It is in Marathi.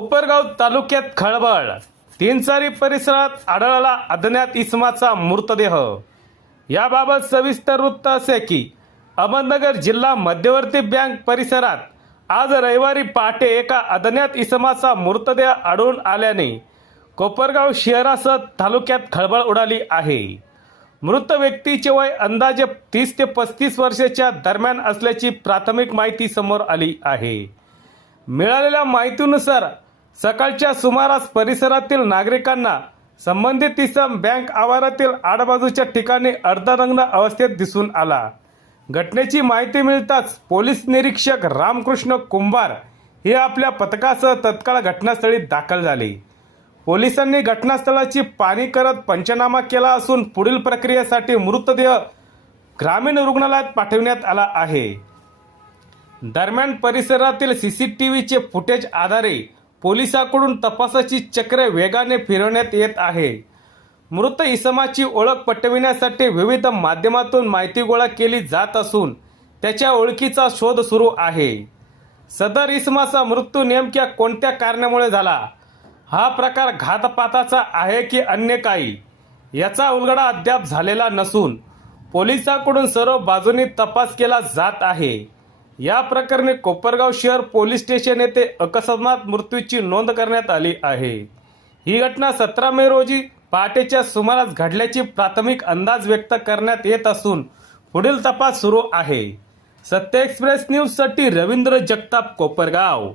कोपरगाव तालुक्यात खळबळ, तीनसारी परिसरात आढळला अज्ञात इसमाचा मृतदेह। याबाबत सविस्तर वृत्त असे की अहमदनगर जिल्हा मध्यवर्ती बँक परिसरात आज रविवारी पहाटे एका अज्ञात इसमाचा मृतदेह आढळून आल्याने कोपरगाव शहरासह तालुक्यात खळबळ उडाली आहे। मृत व्यक्तीचे वय अंदाजे 30 ते 35 वर्षाच्या दरम्यान असल्याची प्राथमिक माहिती समोर आली आहे। मिळालेल्या माहितीनुसार सकाळच्या सुमारास परिसरातील नागरिकांना संबंधित इसम बँक आवारातील आडबाजूच्या ठिकाणी अर्धनग्न अवस्थेत दिसून आला। घटनेची माहिती मिळताच पोलीस निरीक्षक रामकृष्ण कुंभार हे आपल्या पथकासह तत्काळ घटनास्थळी दाखल झाले। पोलिसांनी घटनास्थळाची पाहणी करत पंचनामा केला असून पुढील प्रक्रियेसाठी मृतदेह ग्रामीण रुग्णालयात पाठवण्यात आला आहे। दरम्यान परिसरातील सीसीटीव्हीचे फुटेज आधारे पोलिसांकडून तपासाची चक्रे वेगाने फिरवण्यात येत आहे। मृत इसमाची ओळख पटविण्यासाठी विविध माध्यमातून माहिती गोळा केली जात असून त्याच्या ओळखीचा शोध सुरू आहे। सदर इसमाचा मृत्यू नेमक्या कोणत्या कारणामुळे झाला, हा प्रकार घातपाताचा आहे की अन्य काही, याचा उलगडा अद्याप झालेला नसून पोलिसांकडून सर्व बाजूंनी तपास केला जात आहे। या प्रकरणी कोपरगाव शहर पोलीस स्टेशन येथे अकस्मात मृत्यूची नोंद करण्यात आली आहे। ही घटना 17 मे रोजी पहाटेच्या सुमारास घडल्याची प्राथमिक अंदाज व्यक्त करण्यात येत असून पुढील तपास सुरू आहे। सत्य एक्सप्रेस न्यूज साठी रवींद्र जगताप, कोपरगाव।